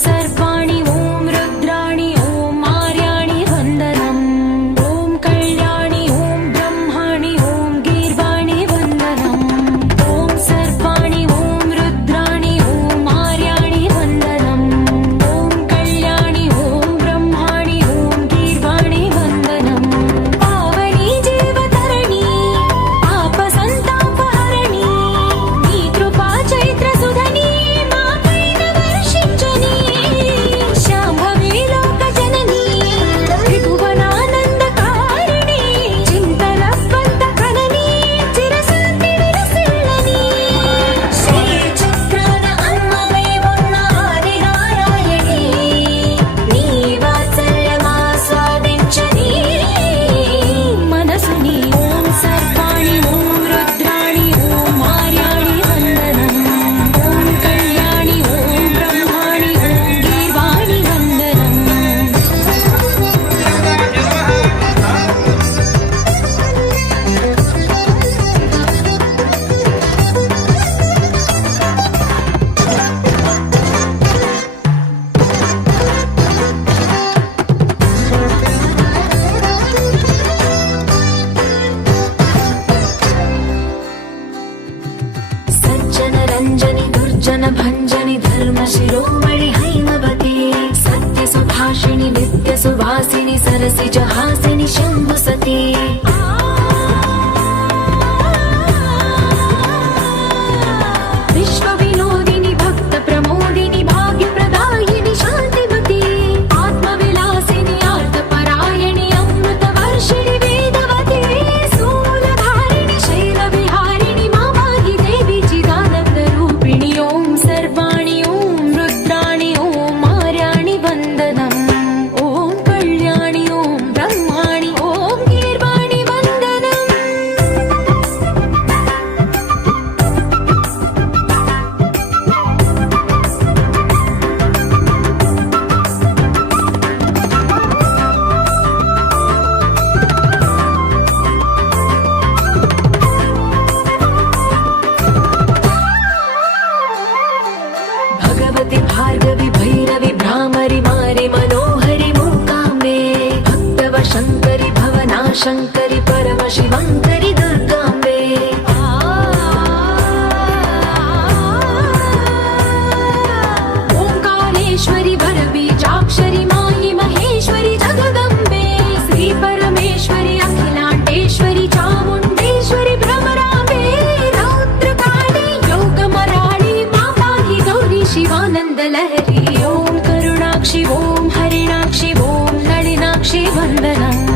सर्वाणि ॐ रुद्राणि ॐ आर्याणि वन्दनम् ॐ कल्याणि ॐ ब्रह्माणि ॐ गीर्वाणि वन्दनम् ॐ सर्वाणि ॐ रुद्राणि ॐ आर्याणि वन्दनम् ॐ कल्याणि ॐ ब्रह्माणि ॐ गीर्वाणि वन्दनम् पावनी जीवतरणि आपसन्तापहरणि नी कृपा चैत्रसुधनी मापैन वर्षिञ्चनी शाम्भवी लोकजननी त्रिभुवनानन्दकारिणी चिन्तनस्पन्दकननी चिरशान्ति विलसिल्लनी శ్రీచక్రాన అమ్మవై ఉన్న ఆదినారాయణి నీ వాత్సల్యమాస్వాదించని మనసుని ఓం సర్వాణి ఓం రుద్రాణి ఓం ఆర్యాణి వందనం ఓం కళ్యాణి ఓం బ్రహ్మాణి ఓం గీర్వాణి వందనం सज्जन रंजनि दुर्जन भंजनि धर्म शिरोमणि हैमवती सत्य सुभाषिणि नित्य सुवासिनि सरसि जहासिनि शंभु सती विश्व विनोदिनि भक्त प्रमोदिनि भाग्य प्रदायिनि शांतिवती आत्मविलासिनि आर्तपरायणि अमृत वर्षिणि वेदवती सूलधारिणि शैलविहारिणि मामाहि देवी चिदानंद रूपिणि ओम सर्वाणि ओम रुद्राणि ओम आर्याणि वन्दनम् ओम कल्याणि ओम ब्रह्माणि ओम गीर्वाणि वन्दनम् भगवति भार्गवि भैरवि भ्रामरि मारि मनोहरि मूकाम्बे भक्तव शङ्करि भवनाशङ्करि परमशिवङ्करि दुर्गाम्बे ओङ्कारेश्वरि वरबीजाक्षरि मायि महेश्वरि जगदम्बे श्री परमेश्वरि अखिलाण्डेश्वरि चामुण्डेश्वरि भ्रमराम्बे रौद्रकाली योगमराळि माताहि गौरी शिवानन्दलहरी ॐ करुणाक्षि ॐ हरिणाक्षि ॐ नलिनाक्षि वन्दनम्